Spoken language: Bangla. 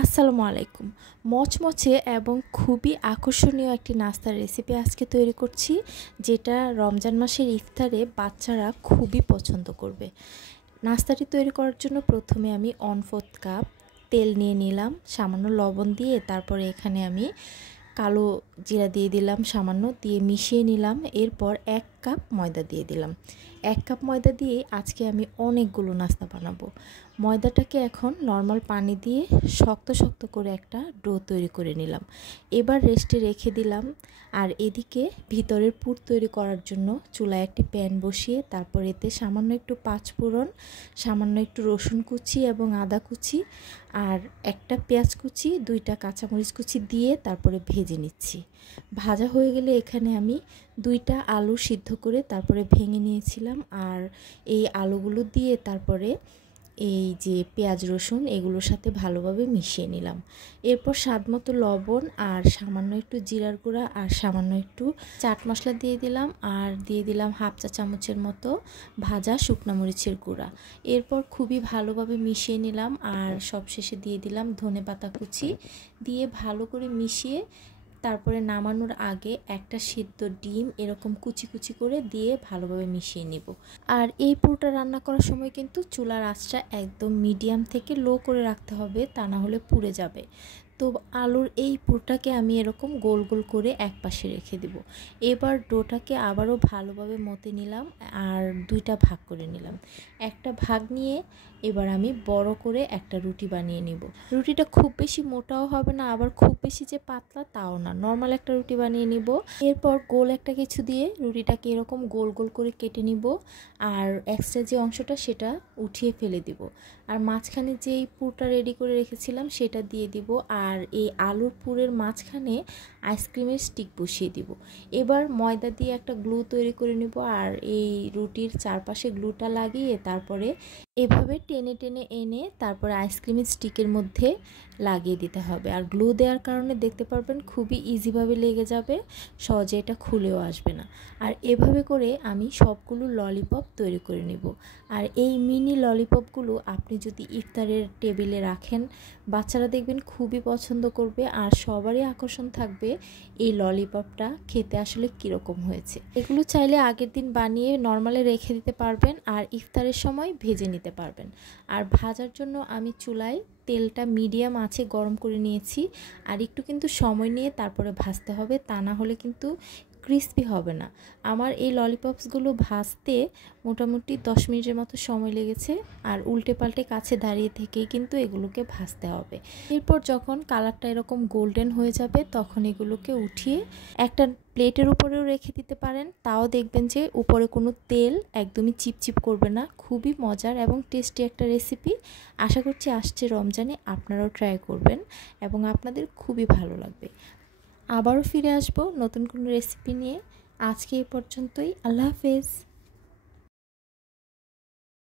আসসালামু আলাইকুম। মচমচে এবং খুবই আকর্ষণীয় একটি নাস্তার রেসিপি আজকে তৈরি করছি, যেটা রমজান মাসের ইফতারে বাচ্চারা খুবই পছন্দ করবে। নাস্তাটি তৈরি করার জন্য প্রথমে আমি 1/4 কাপ তেল নিয়ে নিলাম, সামান্য লবণ দিয়ে। তারপরে এখানে আমি কালো জিরা দিয়ে দিলাম সামান্য, দিয়ে মিশিয়ে নিলাম। এরপর 1 কাপ ময়দা দিয়ে দিলাম। 1 কাপ ময়দা দিয়ে আজকে আমি অনেকগুলো নাস্তা বানাবো। ময়দাটাকে এখন নর্মাল পানি দিয়ে শক্ত শক্ত করে একটা ডো তৈরি করে নিলাম। এবার রেস্টে রেখে দিলাম। আর এদিকে ভিতরের পুর তৈরি করার জন্য চুলায় একটি প্যান বসিয়ে তারপর এতে সামান্য একটু পাঁচফোড়ন, সামান্য একটু রসুন কুচি এবং আদা কুচি, আর একটা পেঁয়াজ কুচি, 2টা কাঁচামরিচ কুচি দিয়ে তারপরে ভেজে নিচ্ছি। ভাজা হয়ে গেলে এখানে আমি 2টা আলু সিদ্ধ করে তারপরে ভেঙে নিয়েছিলাম। আর এই আলুগুলো দিয়ে তারপরে এই যে পেঁয়াজ রসুন এগুলোর সাথে ভালোভাবে মিশিয়ে নিলাম। এরপর স্বাদমতো লবণ আর সামান্য একটু জিরার গুঁড়া আর সামান্য একটু চাট মশলা দিয়ে দিলাম, আর দিয়ে দিলাম 1/2 চা চামচের মতো ভাজা শুকনো মরিচের গুঁড়া। এরপর খুবই ভালোভাবে মিশিয়ে নিলাম, আর সবশেষে দিয়ে দিলাম ধনেপাতা কুচি দিয়ে ভালো করে মিশিয়ে তারপরে নামানোর আগে একটা সিদ্ধ ডিম এরকম কুচি কুচি করে দিয়ে ভালোভাবে মিশিয়ে নেব। আর এই পুরোটা রান্না করার সময় কিন্তু চুলার আঁচটা একদম মিডিয়াম থেকে লো করে রাখতে হবে, তা না হলে পুড়ে যাবে। তো আলুর এই পুরটাকে আমি এরকম গোল গোল করে এক পাশে রেখে দেব। এবার ডোটাকে আবারও ভালোভাবে মতে নিলাম আর 2টা ভাগ করে নিলাম। একটা ভাগ নিয়ে এবার আমি বড় করে একটা রুটি বানিয়ে নিব। রুটিটা খুব বেশি মোটাও হবে না, আবার খুব বেশি যে পাতলা তাও না, নর্মাল একটা রুটি বানিয়ে নিব। এরপর গোল একটা কিছু দিয়ে রুটিটাকে এরকম গোল গোল করে কেটে নিব, আর এক্সট্রা যে অংশটা সেটা উঠিয়ে ফেলে দিব। আর মাঝখানে যেই পুরটা রেডি করে রেখেছিলাম সেটা দিয়ে দিব, আর এই আলুর পুরের মাঝখানে আইসক্রিমের স্টিক বসিয়ে দিব। এবার ময়দা দিয়ে একটা গ্লু তৈরি করে নিব, আর এই রুটির চারপাশে গ্লুটা লাগিয়ে তারপরে এভাবে টেনে টেনে এনে তারপরে আইসক্রিমের স্টিকের মধ্যে লাগিয়ে দিতে হবে। আর গ্লু দেওয়ার কারণে দেখতে পারবেন খুবই ইজিভাবে লেগে যাবে, সহজে এটা খুলেও আসবে না। আর এভাবে করে আমি সবগুলো ললিপপ তৈরি করে নেব। আর এই মিনি ললিপপগুলো আপনি যদি ইফতারের টেবিলে রাখেন, বাচ্চারা দেখবেন খুবই পছন্দ করবে, আর সবারই আকর্ষণ থাকবে এই ললিপপটা খেতে আসলে কীরকম হয়েছে। এগুলো চাইলে আগের দিন বানিয়ে নর্মালে রেখে দিতে পারবেন, আর ইফতারের সময় ভেজে নিতে পারবেন। আর ভাজার জন্য আমি চুলায় তেলটা মিডিয়াম আঁচে গরম করে নিয়েছি, আর একটু কিন্তু সময় নিয়ে তারপরে ভাজতে হবে, তা না হলে কিন্তু ক্রিস্পি হবে না। আমার এই ললিপপসগুলো ভাজতে মোটামুটি 10 মিনিটের মতো সময় লেগেছে, আর উল্টে পাল্টে কাছে দাঁড়িয়ে থেকেই কিন্তু এগুলোকে ভাজতে হবে। এরপর যখন কালারটা এরকম গোল্ডেন হয়ে যাবে তখন এগুলোকে উঠিয়ে একটা প্লেটের উপরেও রেখে দিতে পারেন, তাও দেখবেন যে উপরে কোনো তেল একদমই চিপচিপ করবে না। খুবই মজার এবং টেস্টি একটা রেসিপি। আশা করছি আসছে রমজানে আপনারাও ট্রাই করবেন এবং আপনাদের খুবই ভালো লাগবে। আবারও ফিরে আসবো নতুন কোনো রেসিপি নিয়ে। আজকে এই পর্যন্তই। আল্লাহ হাফেজ।